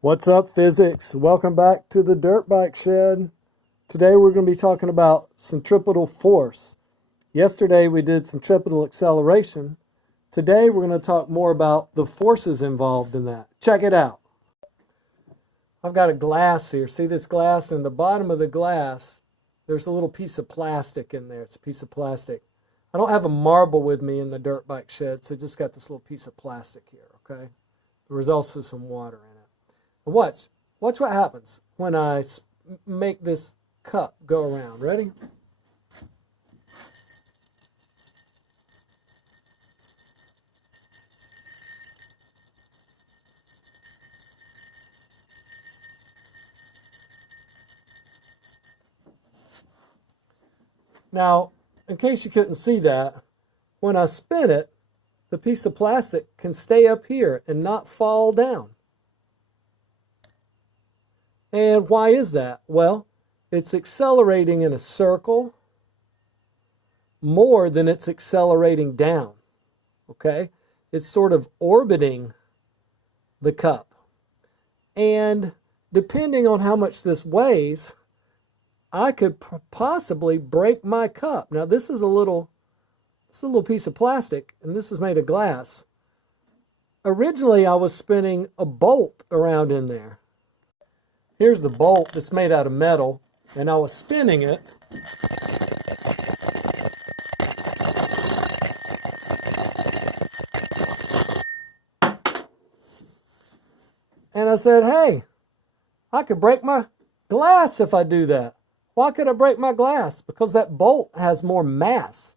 What's up, physics? Welcome back to the Dirt Bike Shed. Today we're going to be talking about centripetal force. Yesterday we did centripetal acceleration. Today we're going to talk more about the forces involved in that. Check it out. I've got a glass here. See this glass? In the bottom of the glass, there's a little piece of plastic in there. It's a piece of plastic. I don't have a marble with me in the Dirt Bike Shed, so I just got this little piece of plastic here, okay? There was also some water in it. Watch what happens when I make this cup go around. Ready? Now, in case you couldn't see that, when I spin it, the piece of plastic can stay up here and not fall down. And why is that? Well, it's accelerating in a circle more than it's accelerating down. Okay? It's sort of orbiting the cup. And depending on how much this weighs, I could possibly break my cup. Now, this is a little piece of plastic, and this is made of glass. Originally, I was spinning a bolt around in there. Here's the bolt that's made out of metal, and I was spinning it. And I said, hey, I could break my glass if I do that. Why could I break my glass? Because that bolt has more mass.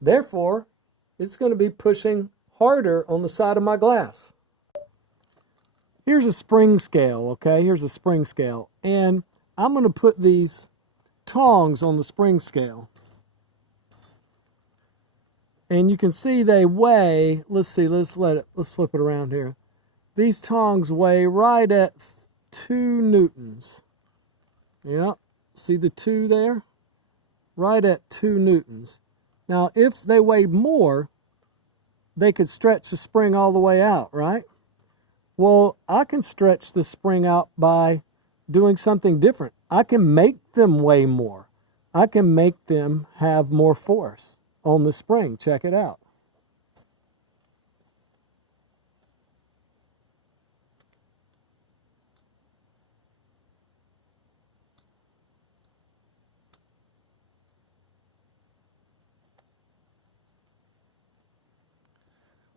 Therefore, it's going to be pushing harder on the side of my glass. Here's a spring scale, okay? Here's a spring scale. And I'm going to put these tongs on the spring scale. And you can see they weigh, let's flip it around here. These tongs weigh right at 2 newtons. Yeah, see the 2 there? Right at 2 newtons. Now, if they weighed more, they could stretch the spring all the way out, right? Well, I can stretch the spring out by doing something different. I can make them weigh more. I can make them have more force on the spring. Check it out.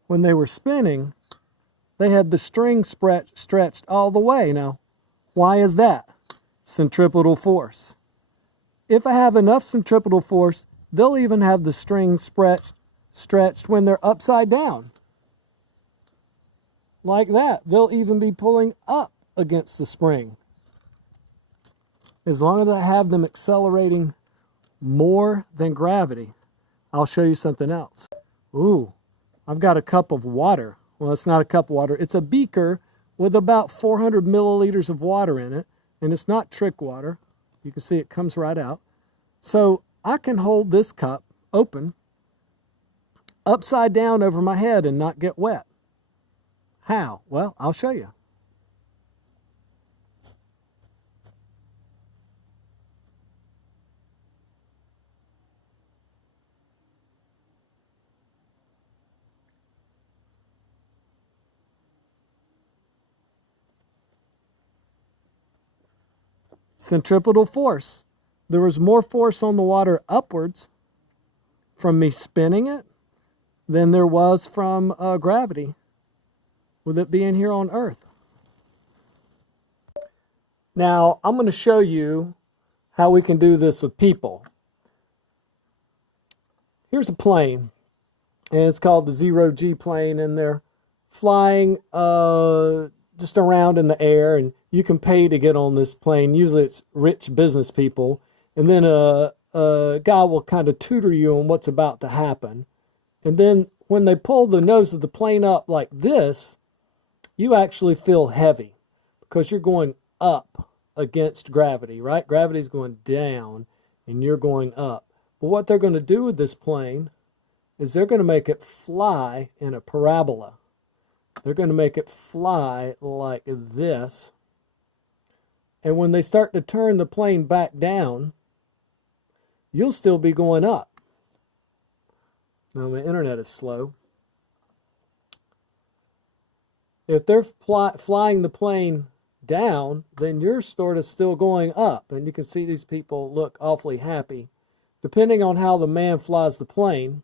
When they were spinning, they had the string stretched all the way. Now, why is that? Centripetal force. If I have enough centripetal force, they'll even have the string stretched when they're upside down. Like that. They'll even be pulling up against the spring. As long as I have them accelerating more than gravity. I'll show you something else. Ooh, I've got a cup of water. Well, it's not a cup of water. It's a beaker with about 400 milliliters of water in it. And it's not trick water. You can see it comes right out. So I can hold this cup open upside down over my head and not get wet. How? Well, I'll show you. Centripetal force. There was more force on the water upwards from me spinning it than there was from gravity with it being here on Earth. Now, I'm going to show you how we can do this with people. Here's a plane, and it's called the ZeroG plane, and they're flying just around in the air, and you can pay to get on this plane. Usually it's rich business people, and then a guy will kind of tutor you on what's about to happen. And then when they pull the nose of the plane up like this, you actually feel heavy because you're going up against gravity, right? Gravity's going down and you're going up. But what they're going to do with this plane is they're going to make it fly in a parabola. They're going to make it fly like this. And when they start to turn the plane back down, you'll still be going up. Now, my internet is slow. If they're flying the plane down, then you're sort of still going up. And you can see these people look awfully happy. Depending on how the man flies the plane,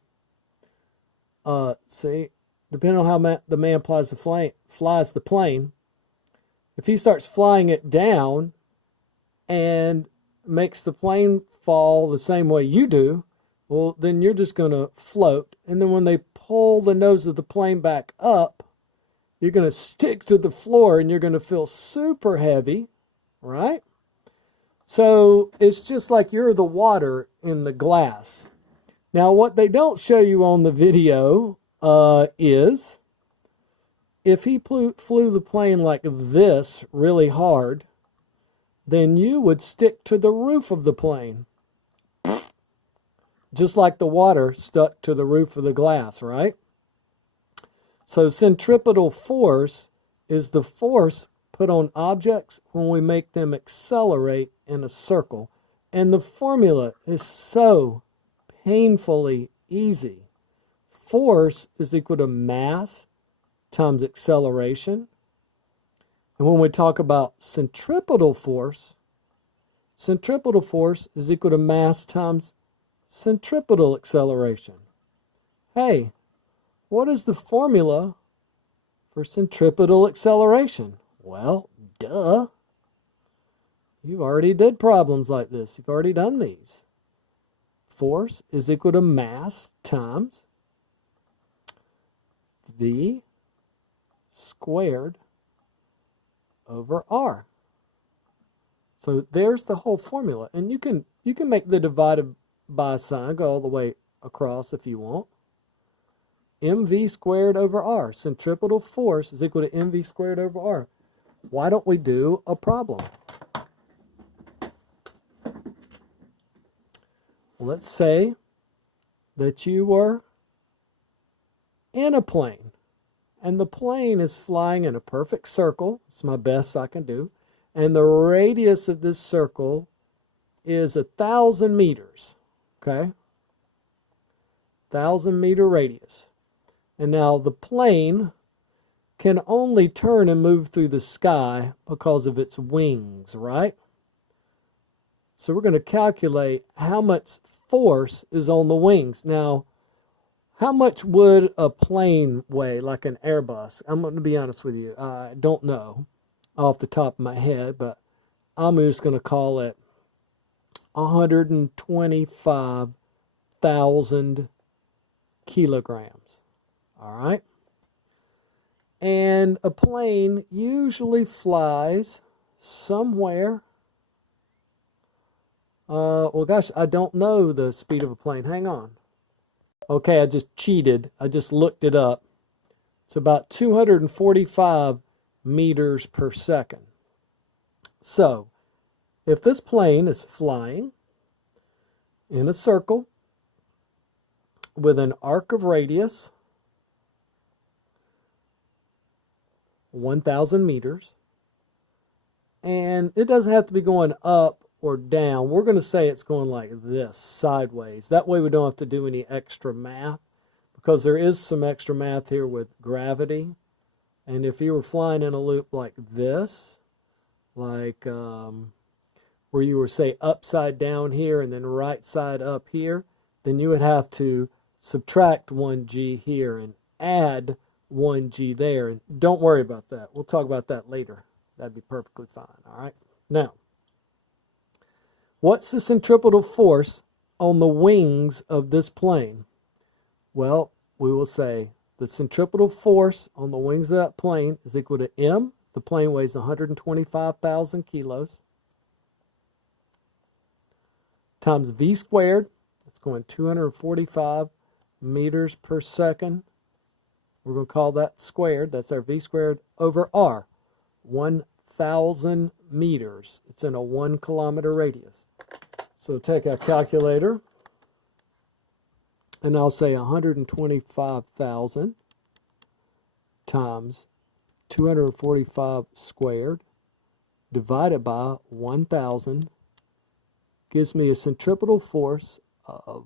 depending on how the man flies the plane, if he starts flying it down and makes the plane fall the same way you do, well, then you're just going to float. And then when they pull the nose of the plane back up, you're going to stick to the floor and you're going to feel super heavy, right? So it's just like you're the water in the glass. Now, what they don't show you on the video is if he flew the plane like this really hard, then you would stick to the roof of the plane. Just like the water stuck to the roof of the glass, right? So centripetal force is the force put on objects when we make them accelerate in a circle. And the formula is so painfully easy. Force is equal to mass times acceleration. And when we talk about centripetal force is equal to mass times centripetal acceleration. Hey, what is the formula for centripetal acceleration? Well, duh. You already did problems like this. You've already done these. Force is equal to mass times V squared over R. So there's the whole formula. And you can make the divided by sign go all the way across if you want. mv squared over r. Centripetal force is equal to mv squared over r. Why don't we do a problem? Let's say that you were in a plane, and the plane is flying in a perfect circle. It's my best I can do. And the radius of this circle is 1,000 meters. Okay? 1,000-meter radius. And now the plane can only turn and move through the sky because of its wings, right? So we're going to calculate how much force is on the wings. Now, how much would a plane weigh, like an Airbus? I'm going to be honest with you. I don't know off the top of my head, but I'm just going to call it 125,000 kilograms. All right? And a plane usually flies somewhere. Well, gosh, I don't know the speed of a plane. Hang on. Okay, I just cheated. I just looked it up. It's about 245 meters per second. So, if this plane is flying in a circle with an arc of radius 1,000 meters, and it doesn't have to be going up or down. We're going to say it's going like this, sideways. That way we don't have to do any extra math, because there is some extra math here with gravity. And if you were flying in a loop like this, like where you were, say, upside down here and then right side up here, then you would have to subtract 1g here and add 1g there. And don't worry about that. We'll talk about that later. That'd be perfectly fine. All right. Now, what's the centripetal force on the wings of this plane? Well, we will say the centripetal force on the wings of that plane is equal to m. The plane weighs 125,000 kilos. Times v squared. It's going 245 meters per second. We're going to call that squared. That's our v squared over r. 1,000 meters. It's in a 1 kilometer radius. So take a calculator, and I'll say 125,000 times 245 squared divided by 1,000 gives me a centripetal force of,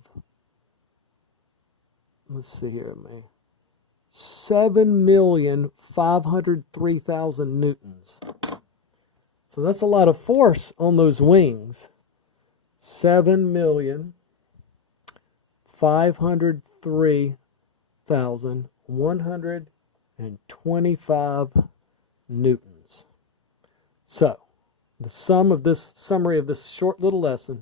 let's see here, 7,503,000 newtons. So that's a lot of force on those wings. 7,503,125 newtons. So, the summary of this short little lesson,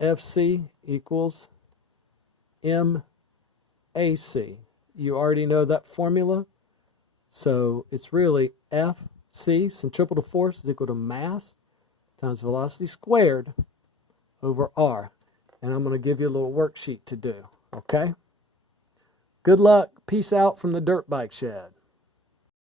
FC equals MAC. You already know that formula. So it's really FC, centripetal force, is equal to mass times velocity squared over R. And I'm going to give you a little worksheet to do. Okay? Good luck. Peace out from the Dirt Bike Shed.